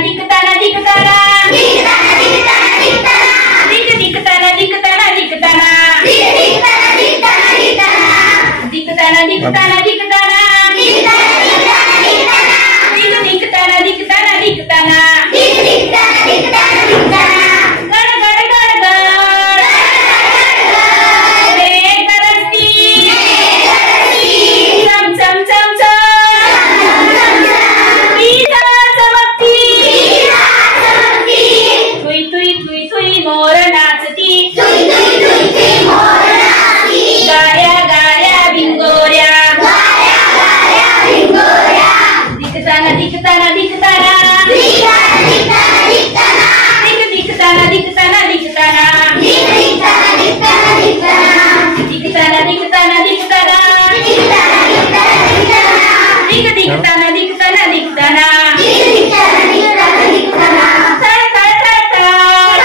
दिखताना दिखताना दिखताना दिख दिखताना दिखताना दिखताना दिखताना दिखताना दिखताना दिख दिखताना दिखताना दिखताना गड गड गड गड रे गरजती चम चम चम चम ईदा चमकती तुई तुई तुई तुई मोर नाचती गाड्या गाड्या भिंगोऱ्या दिखताना दिखताना दिखताना दिख दिखताना दिखताना दिखताना दिखताना दिखताना दिखताना दिख दिखताना दिखताना दिखताना तळ तळ तळ तळ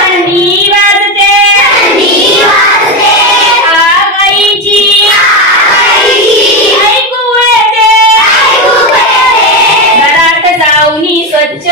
थंडी वाजते आगाईची ऐकू येते घरात जाऊनी स्वच्छ